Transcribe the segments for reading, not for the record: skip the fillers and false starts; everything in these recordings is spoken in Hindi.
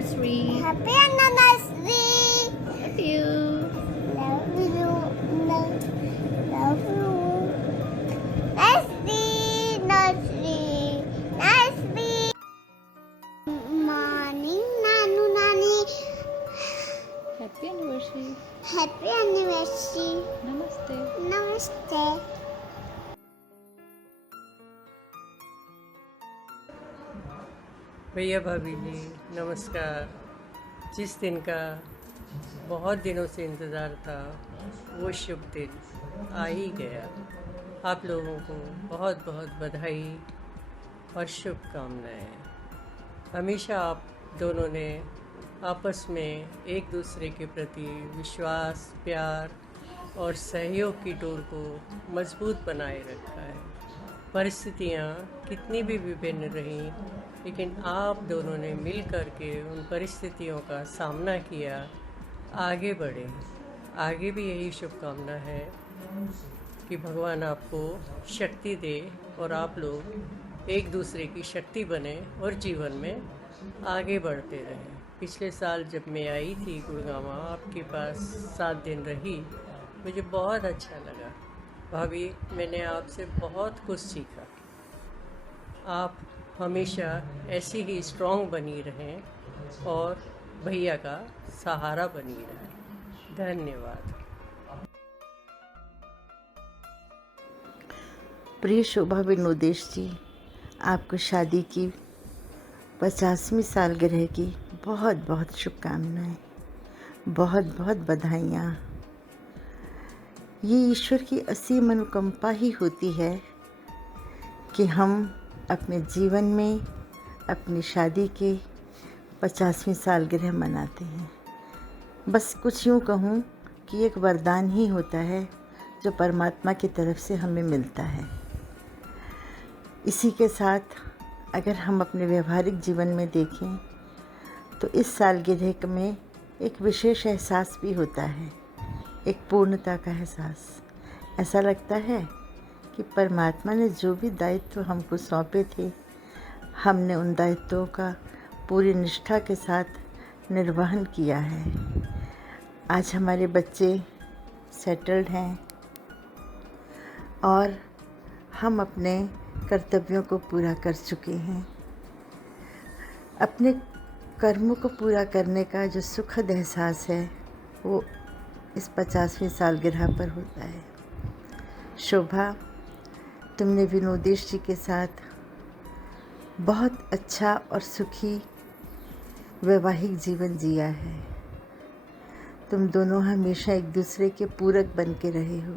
anniversary. Happy anniversary. Love you. Love you. Love you. Nursery. Morning, Nanu Nani. Happy anniversary. Happy anniversary. Namaste. Namaste. भैया भाभी जी नमस्कार। जिस दिन का बहुत दिनों से इंतज़ार था वो शुभ दिन आ ही गया। आप लोगों को बहुत बहुत बधाई और शुभकामनाएं। हमेशा आप दोनों ने आपस में एक दूसरे के प्रति विश्वास, प्यार और सहयोग की डोर को मजबूत बनाए रखा है। परिस्थितियाँ कितनी भी विभिन्न रहीं, लेकिन आप दोनों ने मिल कर के उन परिस्थितियों का सामना किया, आगे बढ़े। आगे भी यही शुभकामना है कि भगवान आपको शक्ति दे और आप लोग एक दूसरे की शक्ति बने और जीवन में आगे बढ़ते रहें। पिछले साल जब मैं आई थी गुड़गांव, आपके पास 7 दिन रही, मुझे बहुत अच्छा लगा। भाभी, मैंने आपसे बहुत कुछ सीखा। आप हमेशा ऐसी ही स्ट्रॉन्ग बनी रहें और भैया का सहारा बनी रहें। धन्यवाद। प्रिय शोभा विनोदेश जी, आपको शादी की 50वीं सालगिरह की बहुत बहुत शुभकामनाएं, बहुत बहुत बधाइयाँ। ये ईश्वर की असीम अनुकंपा ही होती है कि हम अपने जीवन में अपनी शादी के 50वीं सालगिरह मनाते हैं। बस कुछ यूँ कहूँ कि एक वरदान ही होता है जो परमात्मा की तरफ से हमें मिलता है। इसी के साथ अगर हम अपने व्यवहारिक जीवन में देखें तो इस सालगिरह में एक विशेष एहसास भी होता है, एक पूर्णता का एहसास। ऐसा लगता है कि परमात्मा ने जो भी दायित्व हमको सौंपे थे, हमने उन दायित्वों का पूरी निष्ठा के साथ निर्वहन किया है। आज हमारे बच्चे सेटल्ड हैं और हम अपने कर्तव्यों को पूरा कर चुके हैं। अपने कर्मों को पूरा करने का जो सुखद एहसास है वो इस 50वीं सालगिरह पर होता है। शोभा, तुमने विनोदेश जी के साथ बहुत अच्छा और सुखी वैवाहिक जीवन जिया है। तुम दोनों हमेशा एक दूसरे के पूरक बन के रहे हो।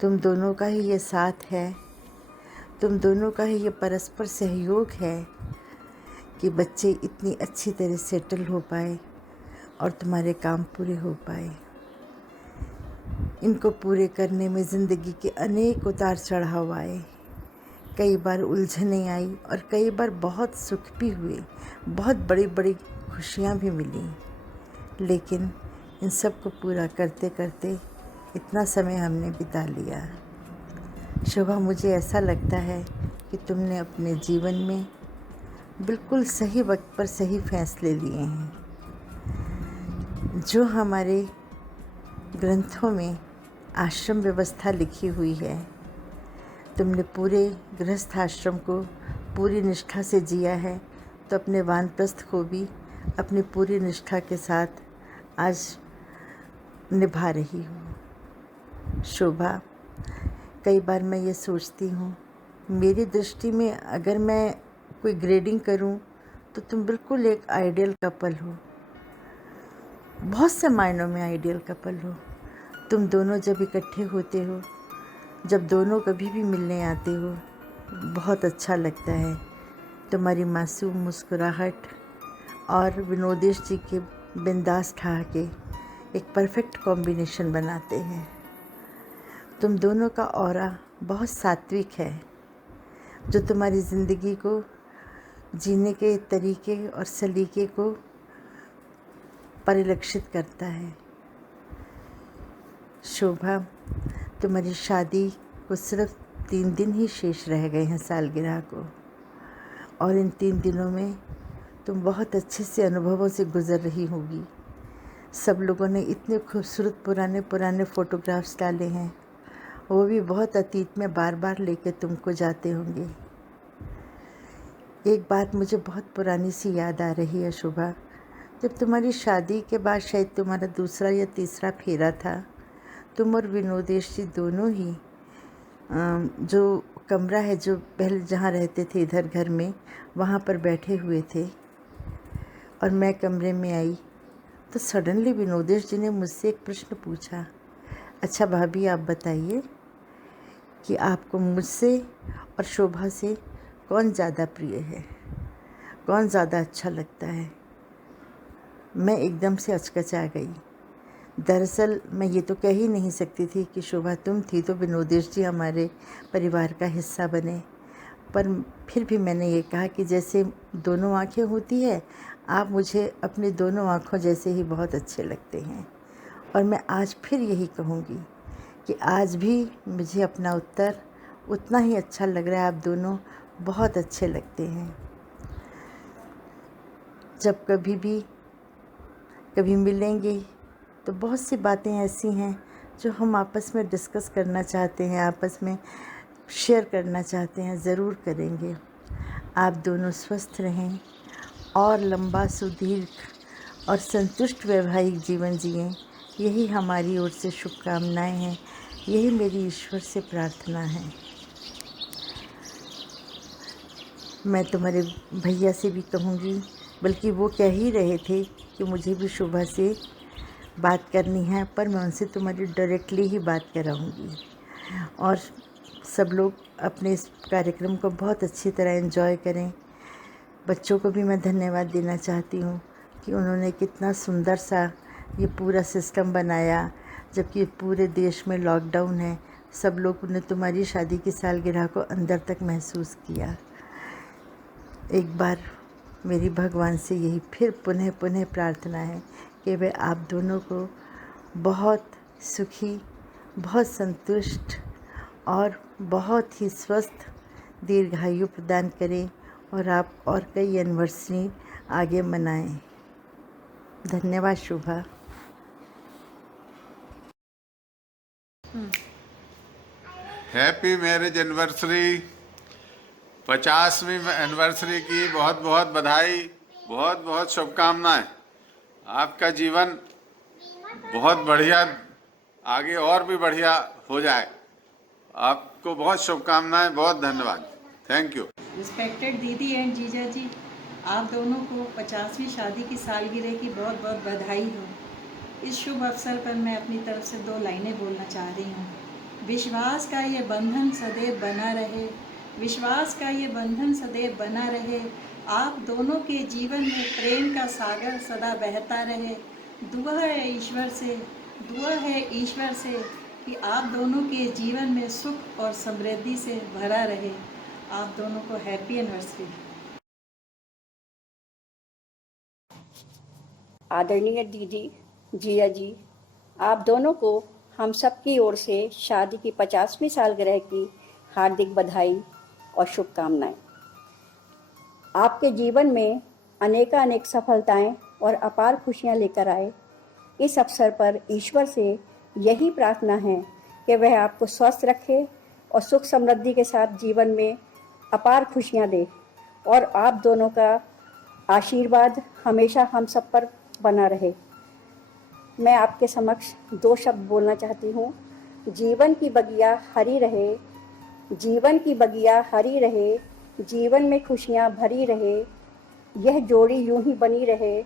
तुम दोनों का ही ये साथ है, तुम दोनों का ही ये परस्पर सहयोग है कि बच्चे इतनी अच्छी तरह सेटल हो पाए और तुम्हारे काम पूरे हो पाए। इनको पूरे करने में ज़िंदगी के अनेक उतार चढ़ाव आए, कई बार उलझनें आई और कई बार बहुत सुख भी हुए, बहुत बड़ी बड़ी खुशियाँ भी मिली। लेकिन इन सब को पूरा करते करते इतना समय हमने बिता लिया। शोभा, मुझे ऐसा लगता है कि तुमने अपने जीवन में बिल्कुल सही वक्त पर सही फैसले लिए हैं। जो हमारे ग्रंथों में आश्रम व्यवस्था लिखी हुई है, तुमने पूरे गृहस्थ आश्रम को पूरी निष्ठा से जिया है, तो अपने वानप्रस्थ को भी अपनी पूरी निष्ठा के साथ आज निभा रही हो। शोभा, कई बार मैं ये सोचती हूँ, मेरी दृष्टि में अगर मैं कोई ग्रेडिंग करूँ तो तुम बिल्कुल एक आइडियल कपल हो, बहुत से मायनों में आइडियल कपल हो। तुम दोनों जब इकट्ठे होते हो, जब दोनों कभी भी मिलने आते हो, बहुत अच्छा लगता है। तुम्हारी मासूम मुस्कुराहट और विनोदेश जी के बिंदास ठहाके एक परफेक्ट कॉम्बिनेशन बनाते हैं। तुम दोनों का ऑरा बहुत सात्विक है, जो तुम्हारी ज़िंदगी को जीने के तरीके और सलीके को परिलक्षित करता है। शोभा, तुम्हारी शादी को सिर्फ 3 दिन ही शेष रह गए हैं सालगिरह को, और इन 3 दिनों में तुम बहुत अच्छे से अनुभवों से गुज़र रही होगी। सब लोगों ने इतने खूबसूरत पुराने पुराने फ़ोटोग्राफ्स डाले हैं, वो भी बहुत अतीत में बार बार लेके तुमको जाते होंगे। एक बात मुझे बहुत पुरानी सी याद आ रही है शुभा। जब तुम्हारी शादी के बाद शायद तुम्हारा दूसरा या तीसरा फेरा था, तुम और विनोदेश जी दोनों ही जो कमरा है जो पहले जहाँ रहते थे इधर घर में, वहाँ पर बैठे हुए थे और मैं कमरे में आई तो सडनली विनोदेश जी ने मुझसे एक प्रश्न पूछा, अच्छा भाभी आप बताइए कि आपको मुझसे और शोभा से कौन ज़्यादा प्रिय है, कौन ज़्यादा अच्छा लगता है। मैं एकदम से अचकचा गई। दरअसल मैं ये तो कह ही नहीं सकती थी कि शोभा तुम थी तो विनोदेश जी हमारे परिवार का हिस्सा बने, पर फिर भी मैंने ये कहा कि जैसे दोनों आँखें होती है, आप मुझे अपनी दोनों आँखों जैसे ही बहुत अच्छे लगते हैं। और मैं आज फिर यही कहूँगी कि आज भी मुझे अपना उत्तर उतना ही अच्छा लग रहा है। आप दोनों बहुत अच्छे लगते हैं। जब कभी मिलेंगे तो बहुत सी बातें ऐसी हैं जो हम आपस में डिस्कस करना चाहते हैं, आपस में शेयर करना चाहते हैं, ज़रूर करेंगे। आप दोनों स्वस्थ रहें और लंबा सुदीर्घ और संतुष्ट वैवाहिक जीवन जिएं, यही हमारी ओर से शुभकामनाएं हैं, यही मेरी ईश्वर से प्रार्थना है। मैं तुम्हारे भैया से भी कहूँगी, बल्कि वो कह ही रहे थे कि मुझे भी शोभा से बात करनी है, पर मैं उनसे तुम्हारी डायरेक्टली ही बात कराऊँगी। और सब लोग अपने इस कार्यक्रम को बहुत अच्छी तरह एंजॉय करें। बच्चों को भी मैं धन्यवाद देना चाहती हूँ कि उन्होंने कितना सुंदर सा ये पूरा सिस्टम बनाया, जबकि पूरे देश में लॉकडाउन है। सब लोग ने तुम्हारी शादी की सालगिरह को अंदर तक महसूस किया। एक बार मेरी भगवान से यही फिर पुनः पुनः प्रार्थना है कि वे आप दोनों को बहुत सुखी, बहुत संतुष्ट और बहुत ही स्वस्थ दीर्घायु प्रदान करें और आप और कई एनिवर्सरी आगे मनाएं। धन्यवाद शुभा। हैप्पी मैरिज एनिवर्सरी, 50वीं एनिवर्सरी की बहुत बहुत बधाई, बहुत बहुत शुभकामनाएं। आपका जीवन बहुत बढ़िया, आगे और भी बढ़िया हो जाए। आपको बहुत शुभकामनाएं, बहुत धन्यवाद। Thank you. रिस्पेक्टेड दीदी एंड जीजा जी, आप दोनों को 50वीं शादी की सालगिरह की बहुत बहुत बधाई हो। इस शुभ अवसर पर मैं अपनी तरफ से 2 लाइनें बोलना चाह रही हूँ। विश्वास का ये बंधन सदैव बना रहे, विश्वास का ये बंधन सदैव बना रहे। आप दोनों के जीवन में प्रेम का सागर सदा बहता रहे। दुआ है ईश्वर से कि आप दोनों के जीवन में सुख और समृद्धि से भरा रहे। आप दोनों को हैप्पी एनिवर्सरी। आदरणीय दीदी, जिया जी, आप दोनों को हम सब की ओर से शादी की 50वीं सालगिरह की हार्दिक बधाई और शुभकामनाएं। आपके जीवन में अनेकानेक सफलताएं और अपार खुशियां लेकर आए। इस अवसर पर ईश्वर से यही प्रार्थना है कि वह आपको स्वस्थ रखे और सुख समृद्धि के साथ जीवन में अपार खुशियां दे, और आप दोनों का आशीर्वाद हमेशा हम सब पर बना रहे। मैं आपके समक्ष 2 शब्द बोलना चाहती हूँ। जीवन की बगिया हरी रहे, जीवन की बगिया हरी रहे, जीवन में खुशियाँ भरी रहे। यह जोड़ी यूं ही बनी रहे,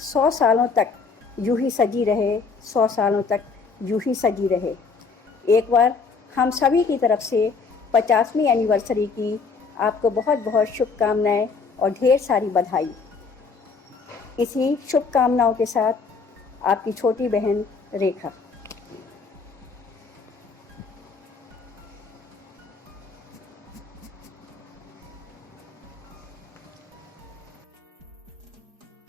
100 सालों तक यूं ही सजी रहे, 100 सालों तक यूं ही सजी रहे। एक बार हम सभी की तरफ से 50वीं एनिवर्सरी की आपको बहुत बहुत शुभकामनाएं और ढेर सारी बधाई। इसी शुभकामनाओं के साथ आपकी छोटी बहन रेखा।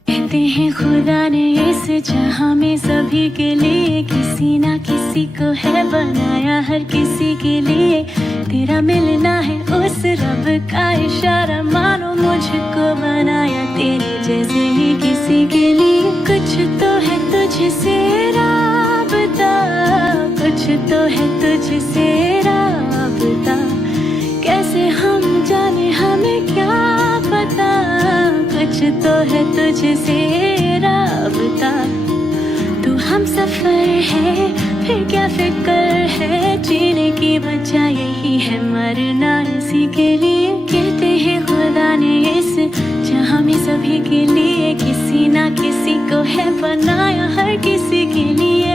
कहते हैं खुदा ने इस जहां में सभी के लिए किसी ना किसी को है बनाया, हर किसी के लिए तेरा मिलना है उस रब का इशारा। मानो मुझको बनाया तेरी है तुझसे राबता। तू हम सफर है, फिर क्या फिक्र है, जीने की वजह यही है, मरना इसी के लिए। कहते हैं खुदा ने इस जहां में सभी के लिए किसी ना किसी को है बनाया, हर किसी के लिए।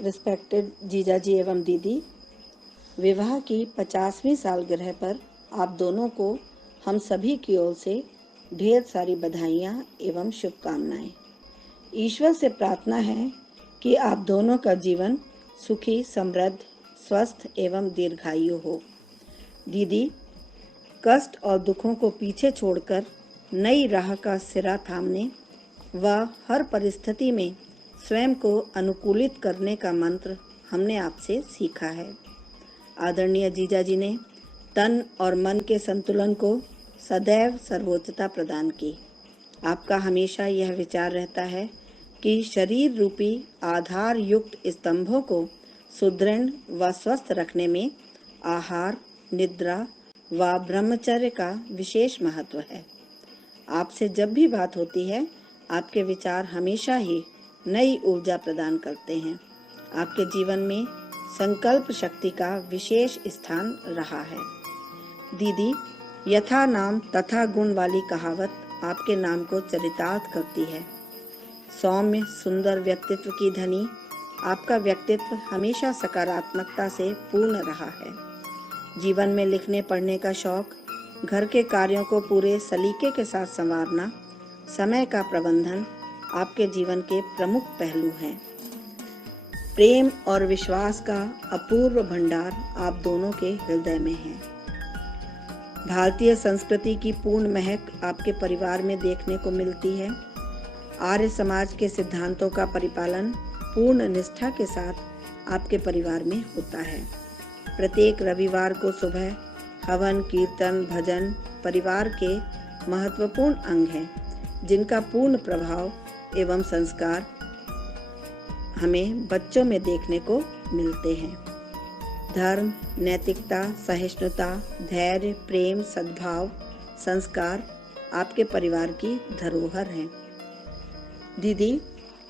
रिस्पेक्टेड जीजा जी एवं दीदी, विवाह की 50वीं सालगिरह पर आप दोनों को हम सभी की ओर से ढेर सारी बधाइयाँ एवं शुभकामनाएं। ईश्वर से प्रार्थना है कि आप दोनों का जीवन सुखी, समृद्ध, स्वस्थ एवं दीर्घायु हो। दीदी, कष्ट और दुखों को पीछे छोड़कर नई राह का सिरा थामने व हर परिस्थिति में स्वयं को अनुकूलित करने का मंत्र हमने आपसे सीखा है। आदरणीय जीजा जी ने तन और मन के संतुलन को सदैव सर्वोच्चता प्रदान की। आपका हमेशा यह विचार रहता है कि शरीर रूपी आधार युक्त स्तंभों को सुदृढ़ व स्वस्थ रखने में आहार, निद्रा व ब्रह्मचर्य का विशेष महत्व है। आपसे जब भी बात होती है, आपके विचार हमेशा ही नई ऊर्जा प्रदान करते हैं। आपके जीवन में संकल्प शक्ति का विशेष स्थान रहा है। दीदी, यथा नाम तथा गुण वाली कहावत आपके नाम को चरितार्थ करती है। सौम्य सुंदर व्यक्तित्व की धनी, आपका व्यक्तित्व हमेशा सकारात्मकता से पूर्ण रहा है। जीवन में लिखने पढ़ने का शौक, घर के कार्यों को पूरे सलीके के साथ संवारना, समय का प्रबंधन आपके जीवन के प्रमुख पहलू हैं। प्रेम और विश्वास का अपूर्व भंडार आप दोनों के हृदय में है। भारतीय संस्कृति की पूर्ण महक आपके परिवार में देखने को मिलती है। आर्य समाज के सिद्धांतों का परिपालन पूर्ण निष्ठा के साथ आपके परिवार में होता है। प्रत्येक रविवार को सुबह हवन, कीर्तन, भजन परिवार के महत्वपूर्ण अंग हैं, जिनका पूर्ण प्रभाव एवं संस्कार हमें बच्चों में देखने को मिलते हैं। धर्म, नैतिकता, सहिष्णुता, धैर्य, प्रेम, सद्भाव, संस्कार आपके परिवार की धरोहर हैं। दीदी,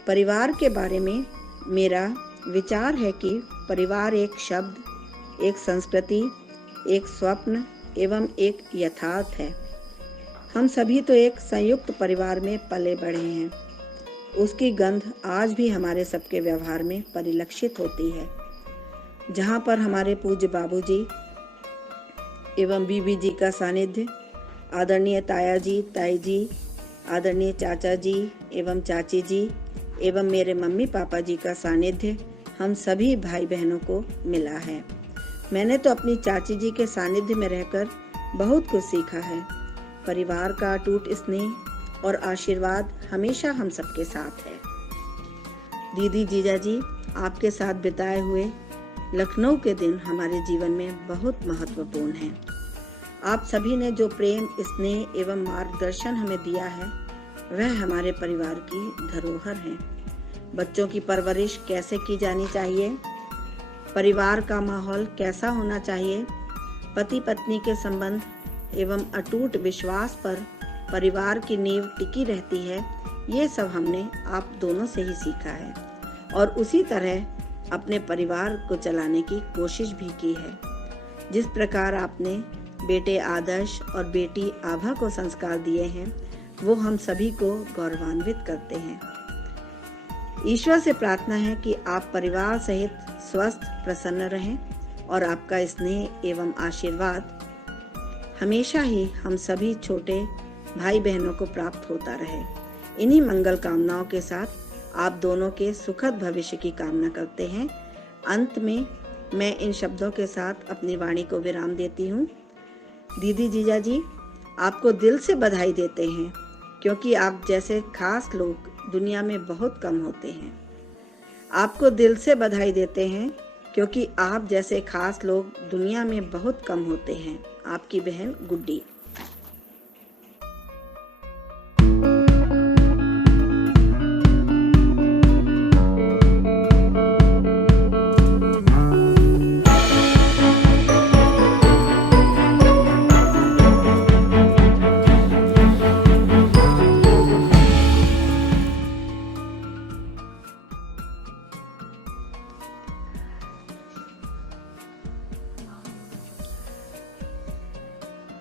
परिवार के बारे में मेरा विचार है कि परिवार एक शब्द, एक संस्कृति, एक स्वप्न एवं एक यथार्थ है। हम सभी तो एक संयुक्त परिवार में पले बढ़े हैं। उसकी गंध आज भी हमारे सबके व्यवहार में परिलक्षित होती है। जहाँ पर हमारे पूज्य बाबूजी एवं बीबी जी का सानिध्य, आदरणीय ताया जी, ताई जी, आदरणीय चाचा जी एवं चाची जी एवं मेरे मम्मी पापा जी का सानिध्य हम सभी भाई बहनों को मिला है। मैंने तो अपनी चाची जी के सानिध्य में रहकर बहुत कुछ सीखा है। परिवार का अटूट स्नेह और आशीर्वाद हमेशा हम सबके साथ है। दीदी, जीजा जी, आपके साथ बिताए हुए लखनऊ के दिन हमारे जीवन में बहुत महत्वपूर्ण हैं। आप सभी ने जो प्रेम, स्नेह एवं मार्गदर्शन हमें दिया है, वह हमारे परिवार की धरोहर है। बच्चों की परवरिश कैसे की जानी चाहिए, परिवार का माहौल कैसा होना चाहिए, पति पत्नी के संबंध एवं अटूट विश्वास पर परिवार की नींव टिकी रहती है, ये सब हमने आप दोनों से ही सीखा है और उसी तरह अपने परिवार को चलाने की कोशिश भी की है। जिस प्रकार आपने बेटे आदर्श और बेटी आभा को संस्कार दिए हैं, वो हम सभी को गौरवान्वित करते हैं। ईश्वर से प्रार्थना है कि आप परिवार सहित स्वस्थ प्रसन्न रहें और आपका स्नेह एवं आशीर्वाद हमेशा ही हम सभी छोटे भाई बहनों को प्राप्त होता रहे। इन्हीं मंगल कामनाओं के साथ आप दोनों के सुखद भविष्य की कामना करते हैं। अंत में मैं इन शब्दों के साथ अपनी वाणी को विराम देती हूँ। दीदी जीजा जी, आपको दिल से बधाई देते हैं, क्योंकि आप जैसे खास लोग दुनिया में बहुत कम होते हैं। आपको दिल से बधाई देते हैं, क्योंकि आप जैसे खास लोग दुनिया में बहुत कम होते हैं। आपकी बहन गुड्डी।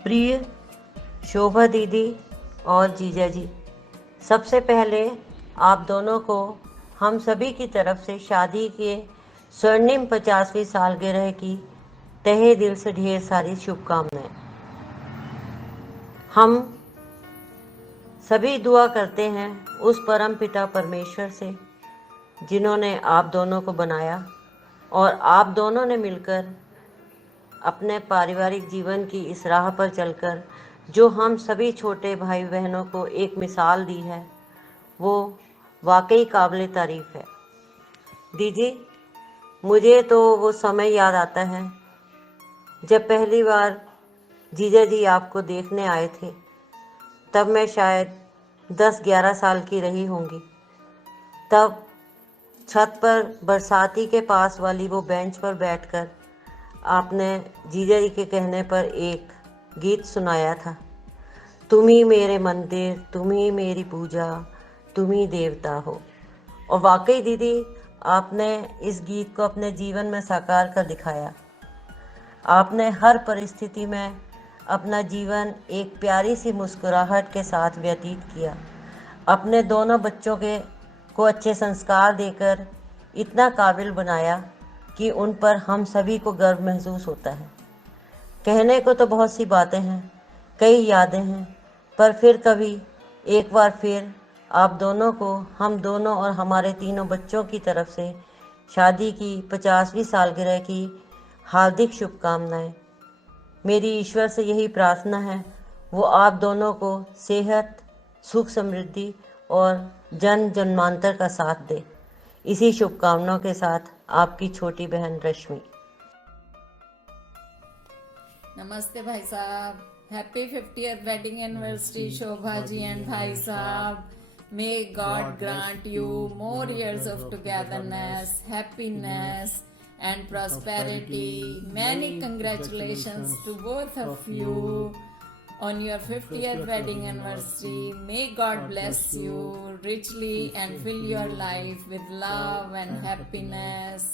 प्रिय शोभा दीदी और जीजा जी, सबसे पहले आप दोनों को हम सभी की तरफ से शादी के स्वर्णिम 50वीं सालगिरह की तहे दिल से ढेर सारी शुभकामनाएं। हम सभी दुआ करते हैं उस परम पिता परमेश्वर से जिन्होंने आप दोनों को बनाया और आप दोनों ने मिलकर अपने पारिवारिक जीवन की इस राह पर चलकर जो हम सभी छोटे भाई बहनों को एक मिसाल दी है, वो वाकई काबिल तारीफ़ है। दीदी, मुझे तो वो समय याद आता है जब पहली बार जीजा जी आपको देखने आए थे। तब मैं शायद 10-11 साल की रही होंगी। तब छत पर बरसाती के पास वाली वो बेंच पर बैठकर आपने जीजा जी के कहने पर एक गीत सुनाया था, तुम ही मेरे मंदिर, तुम ही मेरी पूजा, तुम ही देवता हो। और वाकई दीदी, आपने इस गीत को अपने जीवन में साकार कर दिखाया। आपने हर परिस्थिति में अपना जीवन एक प्यारी सी मुस्कुराहट के साथ व्यतीत किया। अपने दोनों बच्चों को अच्छे संस्कार देकर इतना काबिल बनाया कि उन पर हम सभी को गर्व महसूस होता है। कहने को तो बहुत सी बातें हैं, कई यादें हैं, पर फिर कभी एक बार फिर आप दोनों को, हम दोनों और हमारे तीनों बच्चों की तरफ से शादी की 50वीं सालगिरह की हार्दिक शुभकामनाएं। मेरी ईश्वर से यही प्रार्थना है, वो आप दोनों को सेहत, सुख, समृद्धि और जन जन्मांतर का साथ दे। इसी शुभकामनाओं के साथ आपकी छोटी बहन रश्मि। नमस्ते भाई साहब, happy 50th wedding anniversary Shobha ji and भाई साहब। May God grant you more years of togetherness, happiness and prosperity. Many congratulations to both of you on your 50th wedding anniversary. May God bless you richly and fill your life with love and happiness.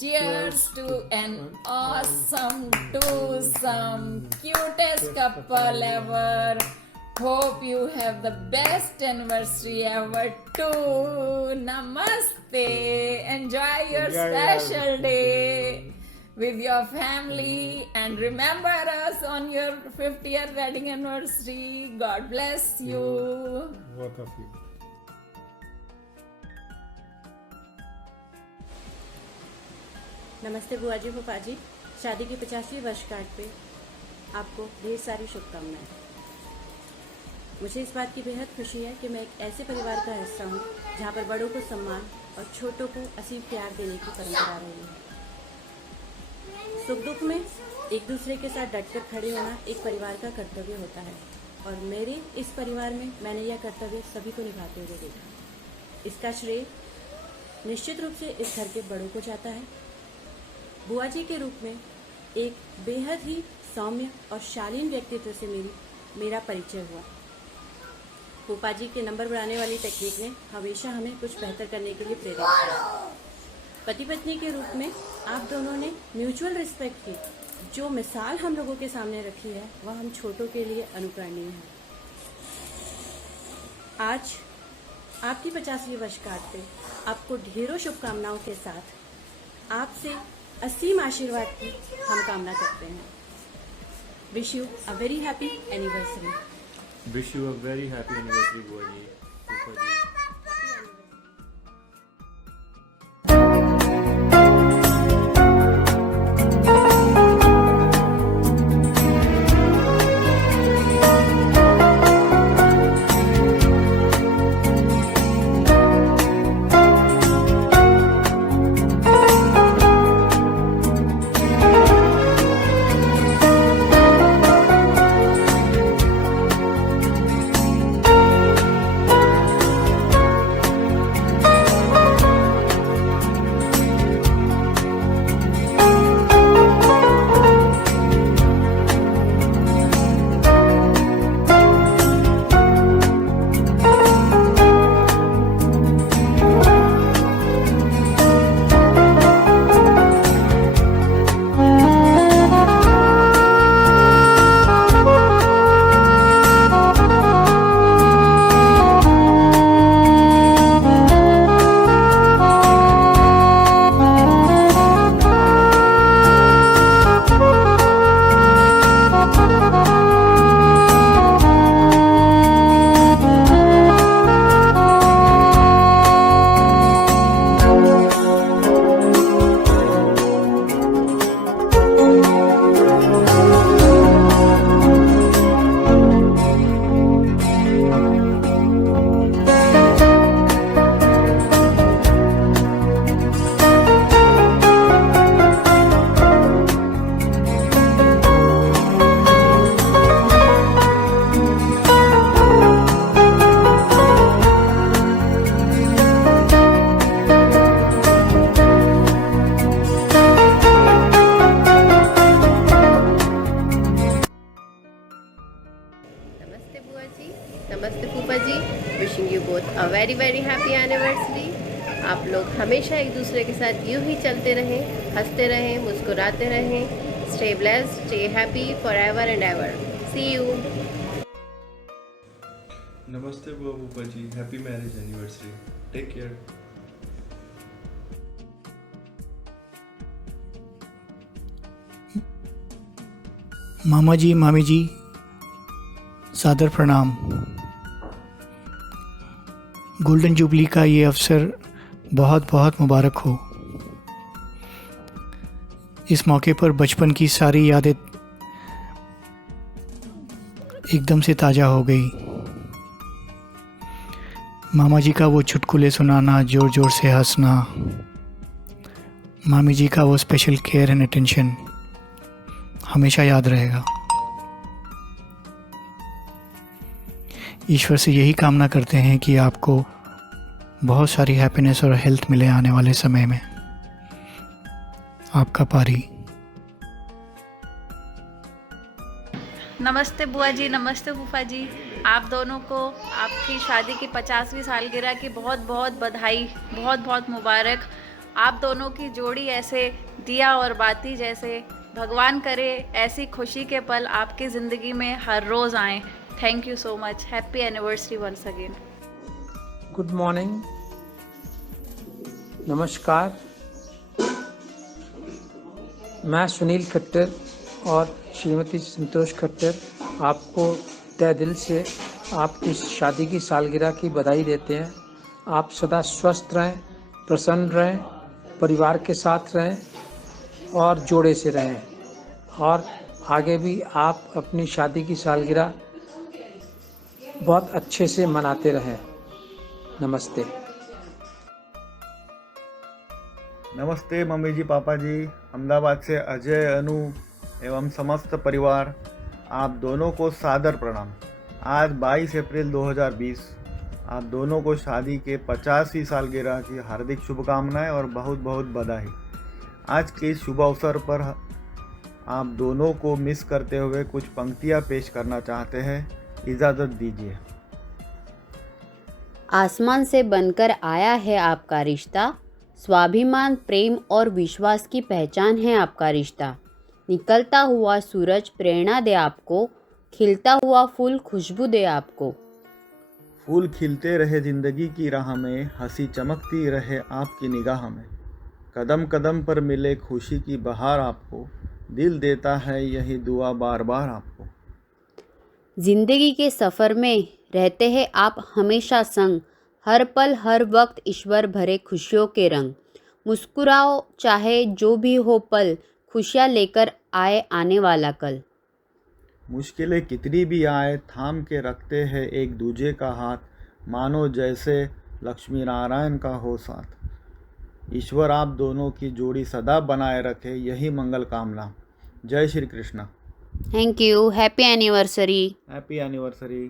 Cheers to an awesome, twosome, cutest couple ever. Hope you have the best anniversary ever too. Namaste. Enjoy your special day with your family and remember us on your 50th wedding anniversary. God bless you. Both of you. नमस्ते बुआ जी, फूफा जी। शादी की 50वीं वर्षगांठ पे आपको ढेर सारी शुभकामनाएं। मुझे इस बात की बेहद खुशी है कि मैं एक ऐसे परिवार का हिस्सा हूँ जहाँ पर बड़ों को सम्मान और छोटों को असीम प्यार देने की परंपरा रही है। सुख दुख में एक दूसरे के साथ डटकर खड़े होना एक परिवार का कर्तव्य होता है और मेरे इस परिवार में मैंने यह कर्तव्य सभी को निभाते हुए देखा। इसका श्रेय निश्चित रूप से इस घर के बड़ों को जाता है। बुआ जी के रूप में एक बेहद ही सौम्य और शालीन व्यक्तित्व से मेरा परिचय हुआ। फूफा जी के नंबर बढ़ाने वाली टेक्निक ने हमेशा हमें कुछ बेहतर करने के लिए प्रेरित किया। पति पत्नी के रूप में आप दोनों ने म्यूचुअल रिस्पेक्ट की जो मिसाल हम लोगों के सामने रखी है वह हम छोटों के लिए अनुकरणीय है। आज आपकी 50वीं वर्षगांठ पे आपको ढेरों शुभकामनाओं के साथ आपसे असीम आशीर्वाद की हम कामना करते हैं। Wish you a very happy anniversary. Wish you a very happy anniversary, बुआ जी, फूफा जी। नमस्ते फूफा जी, wishing you both a very very happy anniversary. आप लोग हमेशा एक दूसरे के साथ यूं ही चलते रहें, हंसते रहें, मुस्कुराते रहें। Stay blessed, stay happy for ever and ever. See you. नमस्ते बुआ फूफा जी, happy marriage anniversary. Take care. मामा जी, मामी जी, सादर प्रणाम। गोल्डन जुबली का ये अवसर बहुत बहुत मुबारक हो। इस मौके पर बचपन की सारी यादें एकदम से ताज़ा हो गई। मामा जी का वो चुटकुले सुनाना, ज़ोर ज़ोर से हंसना, मामी जी का वो स्पेशल केयर एंड अटेंशन हमेशा याद रहेगा। ईश्वर से यही कामना करते हैं कि आपको बहुत सारी हैप्पीनेस और हेल्थ मिले आने वाले समय में। आपका पारी। नमस्ते बुआ जी, नमस्ते फूफा जी। आप दोनों को आपकी शादी की 50वीं सालगिरह की बहुत बहुत बधाई, बहुत बहुत मुबारक। आप दोनों की जोड़ी ऐसे दिया और बाती जैसे, भगवान करे ऐसी खुशी के पल आपकी ज़िंदगी में हर रोज़ आएँ। Thank you so much. Happy anniversary once again. Good morning, नमस्कार। मैं सुनील खट्टर और श्रीमती संतोष खट्टर आपको तहे दिल से आपकी शादी की सालगिरह की बधाई देते हैं। आप सदा स्वस्थ रहें, प्रसन्न रहें, परिवार के साथ रहें और जोड़े से रहें, और आगे भी आप अपनी शादी की सालगिरह बहुत अच्छे से मनाते रहें। नमस्ते। नमस्ते मम्मी जी, पापा जी। अहमदाबाद से अजय, अनु एवं समस्त परिवार, आप दोनों को सादर प्रणाम। आज 22 अप्रैल 2020, आप दोनों को शादी के 50वीं सालगिरह की हार्दिक शुभकामनाएं और बहुत बहुत बधाई। आज के इस शुभ अवसर पर आप दोनों को मिस करते हुए कुछ पंक्तियाँ पेश करना चाहते हैं, इजाज़त दीजिए। आसमान से बनकर आया है आपका रिश्ता, स्वाभिमान, प्रेम और विश्वास की पहचान है आपका रिश्ता। निकलता हुआ सूरज प्रेरणा दे आपको, खिलता हुआ फूल खुशबू दे आपको। फूल खिलते रहे ज़िंदगी की राह में, हंसी चमकती रहे आपकी निगाह में। कदम कदम पर मिले खुशी की बहार आपको, दिल देता है यही दुआ बार बार आपको। जिंदगी के सफ़र में रहते हैं आप हमेशा संग, हर पल हर वक्त ईश्वर भरे खुशियों के रंग। मुस्कुराओ चाहे जो भी हो पल, खुशियाँ लेकर आए आने वाला कल। मुश्किलें कितनी भी आए थाम के रखते हैं एक दूजे का हाथ, मानो जैसे लक्ष्मी नारायण का हो साथ। ईश्वर आप दोनों की जोड़ी सदा बनाए रखे, यही मंगल कामना। जय Shri Krishna. Thank you. Happy anniversary. Happy anniversary.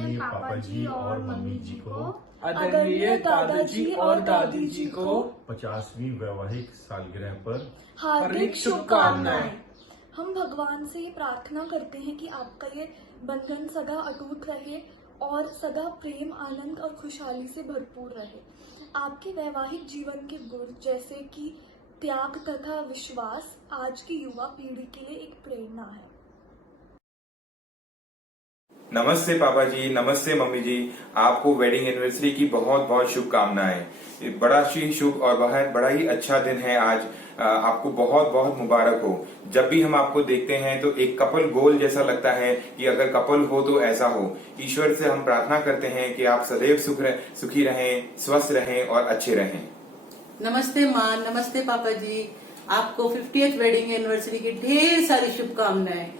पापा जी और मम्मी जी को, आदरणीय दादाजी और दादी जी को 50वीं वैवाहिक सालगिरह पर हार्दिक शुभकामनाएं। हम भगवान से प्रार्थना करते हैं कि आपका ये बंधन सदा अटूट रहे और सदा प्रेम, आनंद और खुशहाली से भरपूर रहे। आपके वैवाहिक जीवन के गुण जैसे कि त्याग तथा विश्वास आज की युवा पीढ़ी के लिए एक प्रेरणा है। नमस्ते पापा जी, नमस्ते मम्मी जी। आपको वेडिंग एनिवर्सरी की बहुत बहुत शुभकामनाएं। बड़ा ही शुभ और बड़ा ही अच्छा दिन है आज। आपको बहुत बहुत मुबारक हो। जब भी हम आपको देखते हैं तो एक कपल गोल जैसा लगता है कि अगर कपल हो तो ऐसा हो। ईश्वर से हम प्रार्थना करते हैं कि आप सदैव सुखी रहें, स्वस्थ रहें और अच्छे रहें। नमस्ते माँ, नमस्ते पापा जी। आपको 50th वेडिंग एनिवर्सरी की ढेर सारी शुभकामनाएं।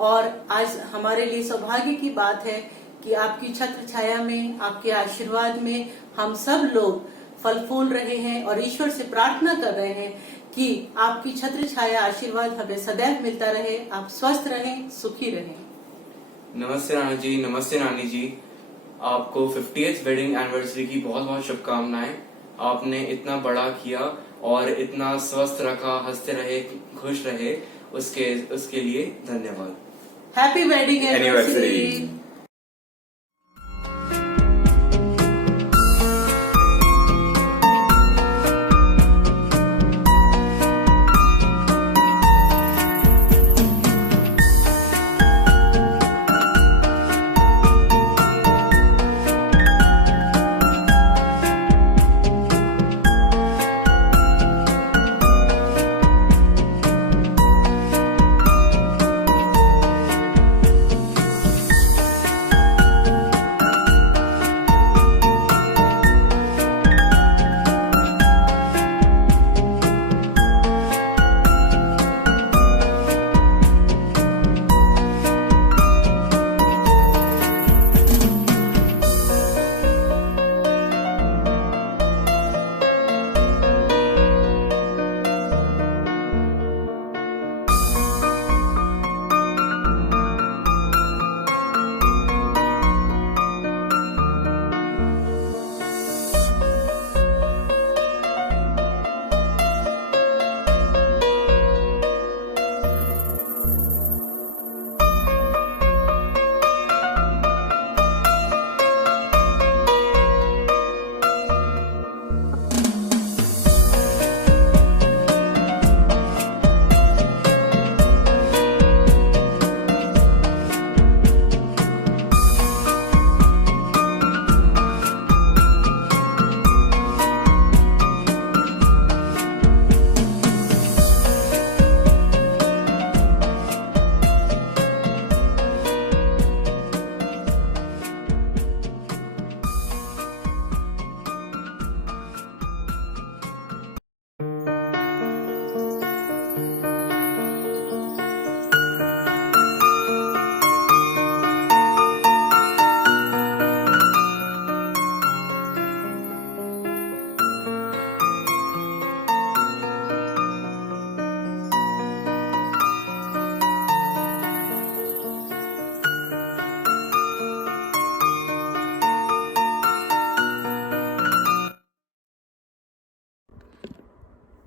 और आज हमारे लिए सौभाग्य की बात है कि आपकी छत्र छाया में, आपके आशीर्वाद में हम सब लोग फल फूल रहे हैं और ईश्वर से प्रार्थना कर रहे हैं कि आपकी छत्र छाया आशीर्वाद हमें सदैव मिलता रहे, आप स्वस्थ रहें, सुखी रहें। नमस्ते नाना जी, नमस्ते नानी जी। आपको 50th वेडिंग एनिवर्सरी की बहुत बहुत शुभकामनाएं। आपने इतना बड़ा किया और इतना स्वस्थ रखा, हंसते रहे, खुश रहे, उसके लिए धन्यवाद। Happy wedding anniversary.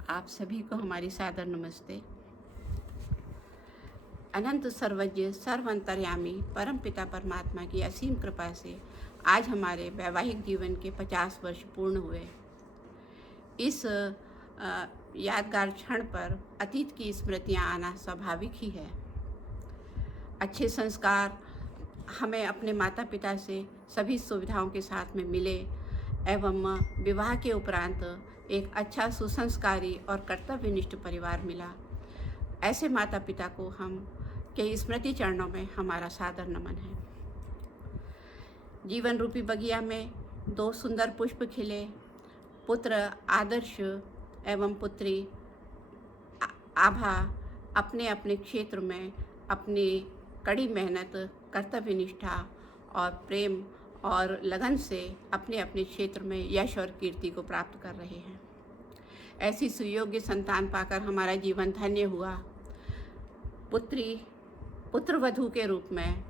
आप सभी को हमारी सादर नमस्ते। अनंत सर्वज्ञ सर्वंतर्यामी परमपिता परमात्मा की असीम कृपा से आज हमारे वैवाहिक जीवन के 50 वर्ष पूर्ण हुए। इस यादगार क्षण पर अतीत की स्मृतियां आना स्वाभाविक ही है। अच्छे संस्कार हमें अपने माता पिता से सभी सुविधाओं के साथ में मिले एवं विवाह के उपरांत एक अच्छा सुसंस्कारी और कर्तव्यनिष्ठ परिवार मिला। ऐसे माता पिता को हम के स्मृति चरणों में हमारा सादर नमन है। जीवन रूपी बगिया में 2 सुंदर पुष्प खिले। पुत्र आदर्श एवं पुत्री आभा अपने अपने क्षेत्र में अपनी कड़ी मेहनत, कर्तव्य निष्ठा और प्रेम और लगन से अपने अपने क्षेत्र में यश और कीर्ति को प्राप्त कर रहे हैं। ऐसी सुयोग्य संतान पाकर हमारा जीवन धन्य हुआ। पुत्रवधू के रूप में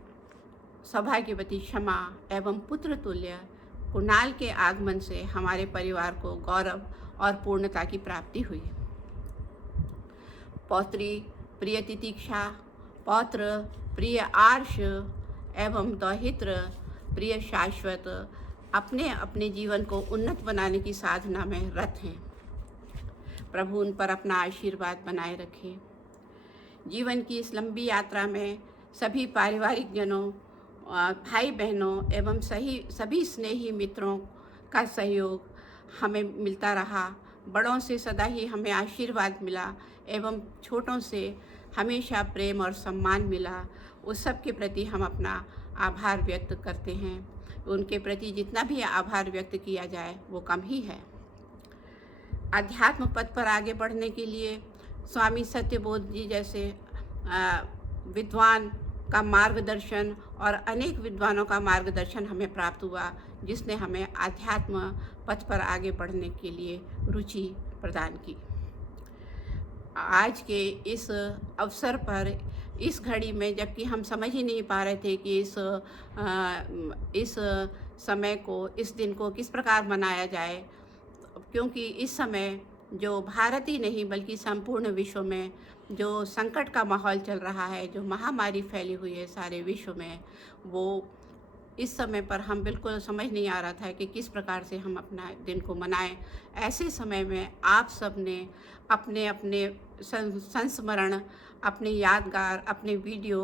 सौभाग्यवती क्षमा एवं पुत्र तुल्य कुणाल के आगमन से हमारे परिवार को गौरव और पूर्णता की प्राप्ति हुई। पौत्री प्रिय तितीक्षा, पौत्र प्रिय आर्ष एवं दौहित्र प्रिय शाश्वत अपने अपने जीवन को उन्नत बनाने की साधना में रत हैं। प्रभु उन पर अपना आशीर्वाद बनाए रखें। जीवन की इस लंबी यात्रा में सभी पारिवारिक जनों, भाई बहनों एवं सभी स्नेही मित्रों का सहयोग हमें मिलता रहा। बड़ों से सदा ही हमें आशीर्वाद मिला एवं छोटों से हमेशा प्रेम और सम्मान मिला। उस सब के प्रति हम अपना आभार व्यक्त करते हैं। उनके प्रति जितना भी आभार व्यक्त किया जाए वो कम ही है। अध्यात्म पथ पर आगे बढ़ने के लिए स्वामी सत्यबोध जी जैसे विद्वान का मार्गदर्शन और अनेक विद्वानों का मार्गदर्शन हमें प्राप्त हुआ, जिसने हमें आध्यात्म पथ पर आगे बढ़ने के लिए रुचि प्रदान की। आज के इस अवसर पर, इस घड़ी में, जबकि हम समझ ही नहीं पा रहे थे कि इस समय को, इस दिन को किस प्रकार मनाया जाए, क्योंकि इस समय जो भारत ही नहीं बल्कि संपूर्ण विश्व में जो संकट का माहौल चल रहा है, जो महामारी फैली हुई है सारे विश्व में, वो इस समय पर हम बिल्कुल समझ नहीं आ रहा था कि किस प्रकार से हम अपना दिन को मनाएं। ऐसे समय में आप सब ने अपने अपने संस्मरण, अपने यादगार, अपने वीडियो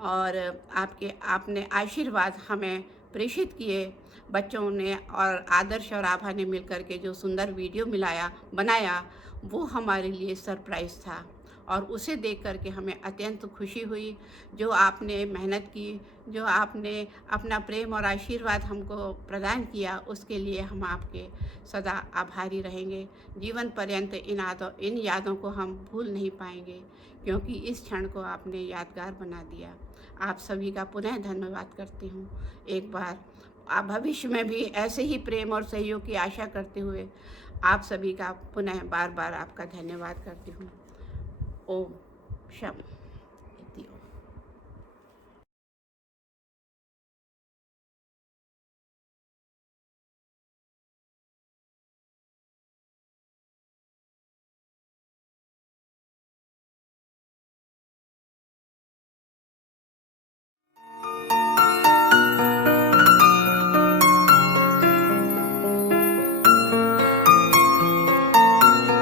और आपने आशीर्वाद हमें प्रेषित किए। बच्चों ने और आदर्श और आभा ने मिलकर के जो सुंदर वीडियो बनाया वो हमारे लिए सरप्राइज़ था और उसे देख कर के हमें अत्यंत खुशी हुई। जो आपने मेहनत की, जो आपने अपना प्रेम और आशीर्वाद हमको प्रदान किया, उसके लिए हम आपके सदा आभारी रहेंगे। जीवन पर्यंत इन यादों को हम भूल नहीं पाएंगे, क्योंकि इस क्षण को आपने यादगार बना दिया। आप सभी का पुनः धन्यवाद करती हूँ। एक बार भविष्य में भी ऐसे ही प्रेम और सहयोग की आशा करते हुए आप सभी का पुनः बार बार आपका धन्यवाद करती हूँ। ओम शम।